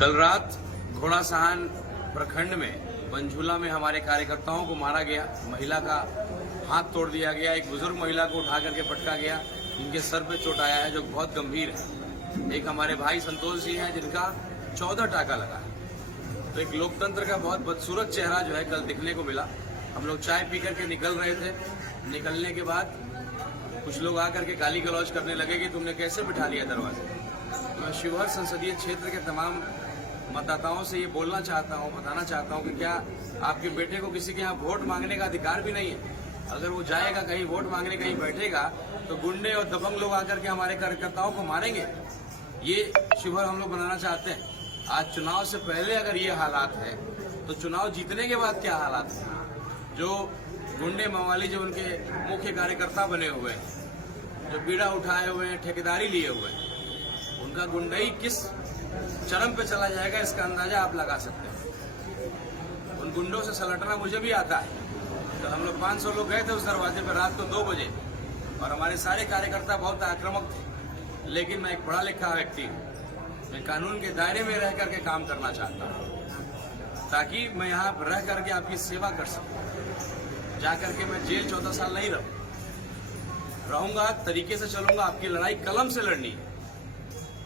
कल रात घोड़ासहान प्रखंड में बनझूला में हमारे कार्यकर्ताओं को मारा गया। महिला का हाथ तोड़ दिया गया। एक बुजुर्ग महिला को उठा करके पटका गया। इनके सर पे चोट आया है जो बहुत गंभीर है। एक हमारे भाई संतोष जी हैं जिनका 14 टाका लगा है। तो एक लोकतंत्र का बहुत बदसूरत चेहरा जो है कल दिखने को मिला। हम लोग चाय पी करके निकल रहे थे। निकलने के बाद कुछ लोग आकर के गाली गलौज करने लगे कि तुमने कैसे बिठा लिया दरवाजे। मैं शिवहर संसदीय क्षेत्र के तमाम मतदाताओं से ये बोलना चाहता हूँ, बताना चाहता हूँ कि क्या आपके बेटे को किसी के यहाँ वोट मांगने का अधिकार भी नहीं है? अगर वो जाएगा कहीं वोट मांगने कहीं बैठेगा तो गुंडे और दबंग लोग आकर के हमारे कार्यकर्ताओं को मारेंगे। ये शिवहर हम लोग बनाना चाहते हैं। आज चुनाव से पहले अगर ये हालात है तो चुनाव जीतने के बाद क्या हालात है? जो गुंडे मवाली जो उनके मुख्य कार्यकर्ता बने हुए हैं, जो बीड़ा उठाए हुए हैं, ठेकेदारी लिए हुए हैं, उनका गुंडई किस चरम पे चला जाएगा इसका अंदाजा आप लगा सकते हैं। उन गुंडों से सलटना मुझे भी आता है। तो हम लोग 500 लोग गए थे उस दरवाजे पर रात को 2 बजे और हमारे सारे कार्यकर्ता बहुत आक्रामक थे। लेकिन मैं एक पढ़ा लिखा व्यक्ति हूँ। मैं कानून के दायरे में रह करके काम करना चाहता हूँ ताकि मैं यहाँ पर रह करके आपकी सेवा कर सकूँ। जाकर के मैं जेल 14 साल नहीं रहूंगा। तरीके से चलूंगा। आपकी लड़ाई कलम से लड़नी है।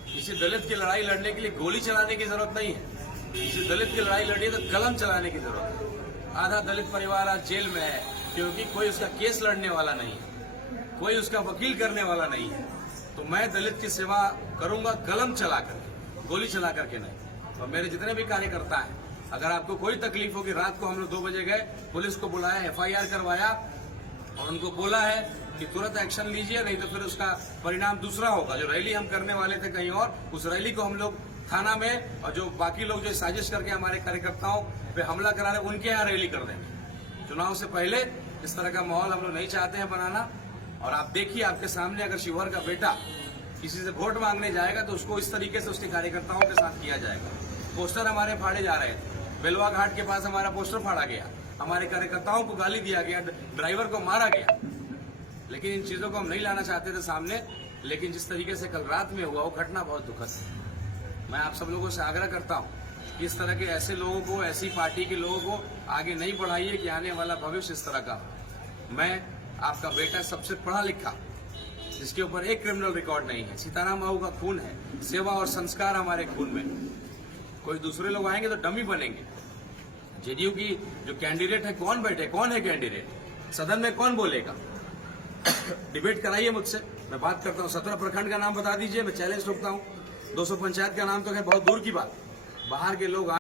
किसी दलित की लड़ाई लड़ने के लिए गोली चलाने की जरूरत नहीं है। किसी दलित की लड़ाई लड़नी है तो कलम चलाने की जरूरत है। आधा दलित परिवार आज जेल में है क्योंकि कोई उसका केस लड़ने वाला नहीं है, कोई उसका वकील करने वाला नहीं है। तो मैं दलित की सेवा करूंगा कलम चला करके, गोली चला करके नहीं। और मेरे जितने भी कार्यकर्ता हैं, अगर आपको कोई तकलीफ होगी, रात को हम लोग 2 बजे गए, पुलिस को बुलाया, FIR करवाया और उनको बोला है कि तुरंत एक्शन लीजिए, नहीं तो फिर उसका परिणाम दूसरा होगा। जो रैली हम करने वाले थे कहीं और, उस रैली को हम लोग थाना में, और जो बाकी लोग जो साजिश करके हमारे कार्यकर्ताओं पे हमला करा रहे उनके यहाँ रैली कर देंगे। चुनाव से पहले इस तरह का माहौल हम लोग नहीं चाहते हैं बनाना। और आप देखिए आपके सामने, अगर शिवहर का बेटा किसी से वोट मांगने जाएगा तो उसको इस तरीके से उसके कार्यकर्ताओं के साथ किया जाएगा। पोस्टर हमारे फाड़े जा रहे थे। बेलवा घाट के पास हमारा पोस्टर फाड़ा गया, हमारे कार्यकर्ताओं को गाली दिया गया, ड्राइवर को मारा गया। लेकिन इन चीजों को हम नहीं लाना चाहते थे सामने। लेकिन जिस तरीके से कल रात में हुआ वो घटना बहुत दुखद है। मैं आप सब लोगों से आग्रह करता हूं कि इस तरह के ऐसे लोगों को, ऐसी पार्टी के लोगों को आगे नहीं बढ़ाइए कि आने वाला भविष्य इस तरह का। मैं आपका बेटा सबसे पढ़ा लिखा, जिसके ऊपर एक क्रिमिनल रिकॉर्ड नहीं है। सीताराम बाबू का खून है। सेवा और संस्कार हमारे खून में। कोई दूसरे लोग आएंगे तो डमी बनेंगे। जेडीयू की जो कैंडिडेट है, कौन बैठे, कौन है कैंडिडेट, सदन में कौन बोलेगा? डिबेट कराइए मुझसे, मैं बात करता हूँ। 17 प्रखंड का नाम बता दीजिए, मैं चैलेंज ठोकता हूँ। 200 पंचायत का नाम तो है बहुत दूर की बात। बाहर के लोग